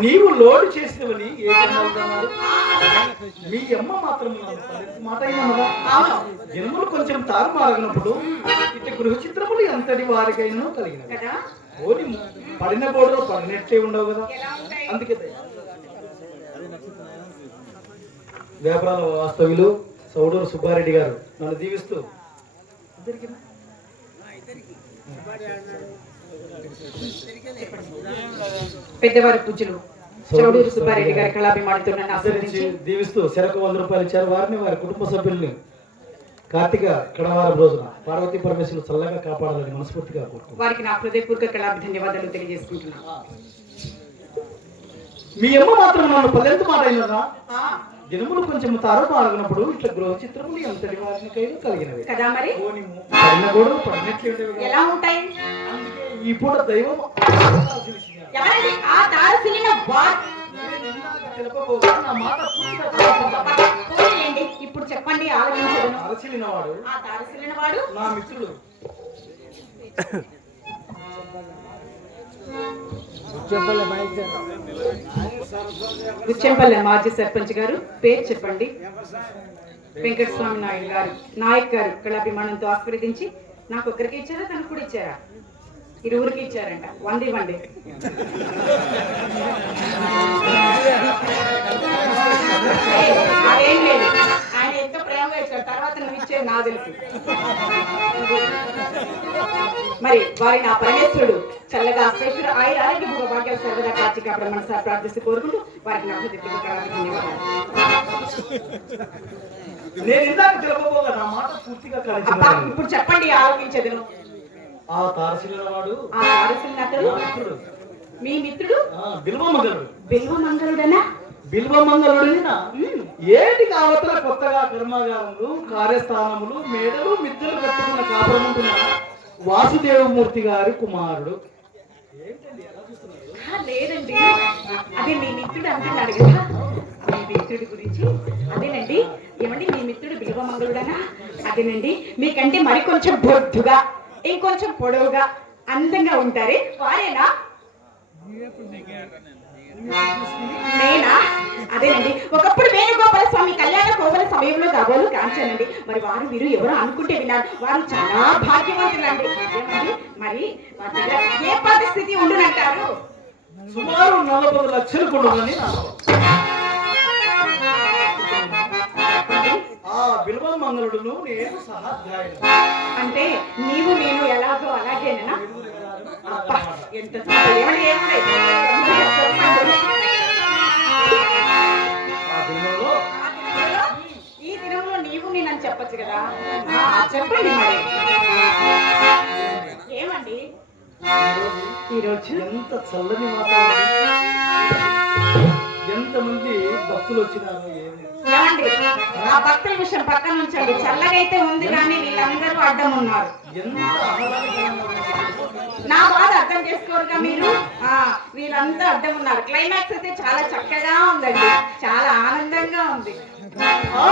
నీవు లోడ్ చేసినవని మీ అమ్మ మాత్రం మాట జన్మలు కొంచెం తారుమారగినప్పుడు ఇటు గృహ చిత్రములు ఎంతటి వారికైనా కలిగినవి. ఓని పడిన గోడలో పడినట్లే ఉండవు కదా. అందుకే దయ. వేపరాల వాస్తవ్యులు సౌడూరు సుబ్బారెడ్డి గారు నన్ను దీవిస్తూ? పెద్దవారి పూజలు. చౌడూరు సుబ్బారెడ్డి గారి ఆశీర్వదించి దీవిస్తూ చెరకు వంద రూపాయలు ఇచ్చారు. వారిని వారి కుటుంబ సభ్యుల్ని కార్తీక కడవారం రోజున పార్వతీ పరమేశ్వరులు చల్లగా కాపాడాలని మనస్ఫూర్తిగా కోరుకుంటున్నాను వారికి నా హృదయపూర్వక కళాభి ధన్యవాదాలు తెలియజేసుకుంటున్నాను. మీ అమ్మ మాత్రం నన్ను పల్లెంత మాట అయినదా ఆ, జనములు కొంచెం తారుమారగినప్పుడు ఇట్లా గృహ చిత్రములు ఎంతటి కలిగినవి. కదా మరి? పడిన పడినట్లే. ఎలా ఉంటాయి? అందుకే ఈ పూట దైవం. ఎవరండి? ఆ. ఇప్పుడు చెప్పండి ఆలోచించను అరచిలిన వాడు ఆ తారసిలిన వాడు నా మిత్రుడు. గుచ్చెంపల్లి మాజీ సర్పంచ్ గారు పేరు చెప్పండి. వెంకటస్వామి నాయుడు గారు నాయక్ గారు కళాభిమానంతో ఆస్వాదించి నాకు ఒకరికి ఇచ్చారా తనకు కూడా ఇచ్చారా? ఇరువురికి ఇచ్చారంట. వంది వండి నువ్వు ఇచ్చేది నా తెలుసు. మరి వారి నా పరమేశ్వరుడు చల్లగా అశ్వేశ్వరుడు ఆయన ఆరోగ్య భోగభాగ్యాలు సర్వదా కాచి కాపాడ మనసారి ప్రార్థిస్తూ కోరుకుంటూ వారికి నా హృదయపూర్వక ధన్యవాదాలు. నేను ఇందాక తెలుపబోగా నా మాట పూర్తిగా కలిసి ఇప్పుడు చెప్పండి ఆలోచించదును ఆ తారసిలిన వాడు ఆ అతడు మిత్రుడు మీ మిత్రుడు? ఆ బిల్వమంగళుడు. బిల్వ మంగళుడనా బిల్వమంగళుడిని ఏటి కావతల కొత్తగా కర్మాగారములు కార్యస్థానములు మేడలు మిద్దెలు కట్టుకున్న కాపురముంటున్న వాసుదేవమూర్తి గారి కుమారుడు. లేదండి. అదే మీ మిత్రుడు అంటున్నాడు కదా. మీ మిత్రుడి గురించి. అదేనండి. ఏమండి మీ మిత్రుడు బిల్వ మంగళుడనా? అదేనండి. మీకంటే మరి కొంచెం బొద్దుగా ఇంకొంచెం పొడవుగా అందంగా ఉంటారే. వారేనా? నేనా అదేనండి ఒకప్పుడు వేణుగోపాల స్వామి కళ్యాణ కోవల సమయంలో కాబోలు కాంచానండి. మరి వారు వీరు ఎవరో అనుకుంటే విన్నారు వారు చాలా భాగ్యవంతులండి. మరి ఏ పరిస్థితి ఉండునంటారు? సుమారు నలభై లక్షలు ఆ నేను సహాధ్యాయుడు అంటే నీవు నేను ఎలాగో అలాగేనా ఎంత ఈ దినంలో నీవు నేనని చెప్పచ్చు కదా. చెప్పండి మరి. ఏమండి? ఈరోజు ఎంత చల్లని వాతావరణం. ఎంతమంది భక్తులు వచ్చినారు ఏమి ఏమండి? ఆ భక్తుల విషయం పక్కన ఉంచండి. చల్లగా అయితే ఉంది కానీ వీళ్ళందరూ అడ్డం ఉన్నారు. నా బాధ అర్థం చేసుకోరుగా మీరు? వీళ్ళంతా అడ్డం ఉన్నారు. క్లైమాక్స్ అయితే చాలా చక్కగా ఉందండి. చాలా ఆనందంగా ఉంది. ఓ